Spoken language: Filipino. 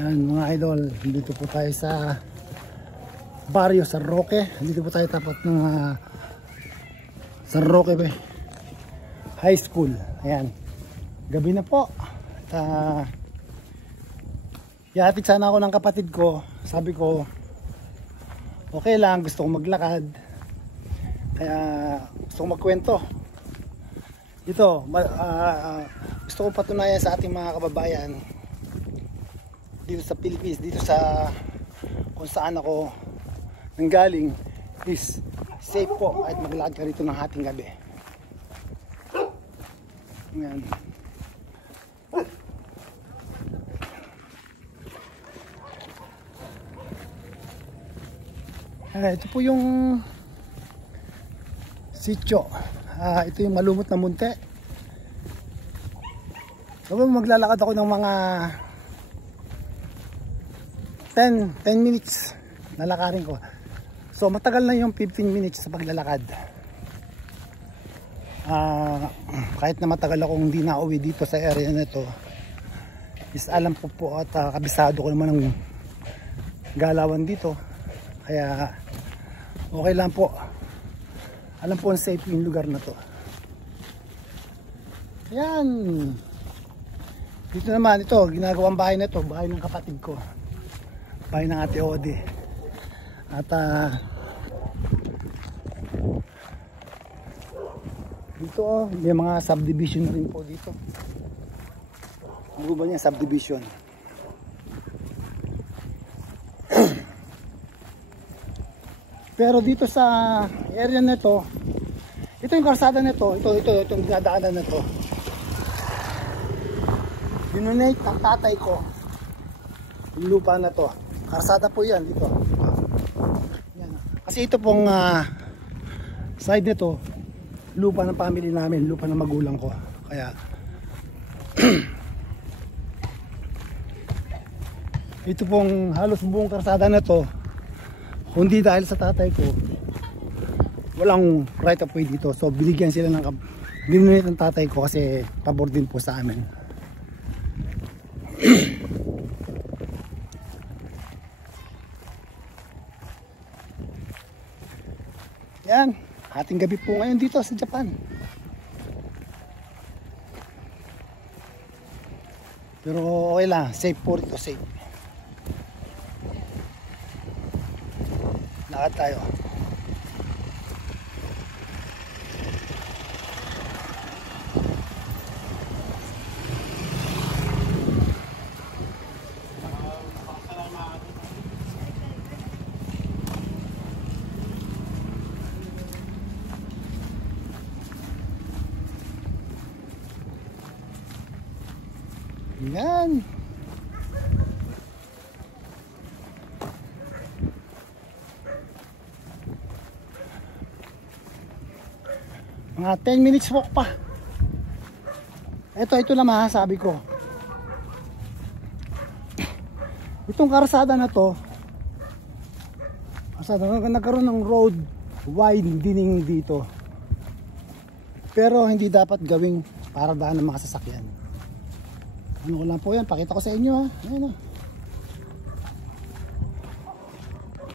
Ayan, mga idol, dito po tayo sa Barrio San Roque. Dito po tayo tapat ng San Roque High School. Ayan, gabi na po. Ihatid sana ako ng kapatid ko. Sabi ko okay lang, gusto kong maglakad, kaya gusto kong magkwento dito. Gusto kong patunayan sa ating mga kababayan dito sa Philippines, dito sa kung saan ako nanggaling, is safe po kahit maglakad ka rito ng hating gabi. Ayan. Ito po yung sitio. Ito yung malumot na munti. So maglalakad ako ng mga 10 minutes lalakarin ko. So matagal na yung 15 minutes sa paglalakad. Kahit na matagal akong hindi na uwi dito sa area na ito, is alam ko po at kabisado ko naman ng galawan dito. Kaya okay lang po. Alam po ang safe yung lugar na to. Yan. Dito naman ito, ginagawang bahay na ito, bahay ng kapatid ko, bahay ng Ate Odi. At dito may mga subdivision na rin po dito. Ano ba niya, subdivision? Pero dito sa area na ito, ito yung karsada na ito, itong dinadaanan na ito, dinonate ng tatay ko yung lupa na to. Karsada po yan dito. Yan. Kasi ito pong side nito, lupa ng family namin, lupa ng magulang ko. Kaya ito pong halos buong karsada na to, kundi dahil sa tatay ko, walang right of way dito. So binigyan sila ng dinunit ng tatay ko kasi pabor din po sa amin. Yan, ating gabi po ngayon dito sa Japan. Pero okay lang, safe po rito, safe. Lakad tayo. Yan. Mga 10 minutes walk pa. Ito lang masasabi ko. Itong karsada na to, nagkaroon ng road widening dito. Pero hindi dapat gawing para daan ng mga sasakyan. Ano ko lang po yan, pakita ko sa inyo ha. Ayan,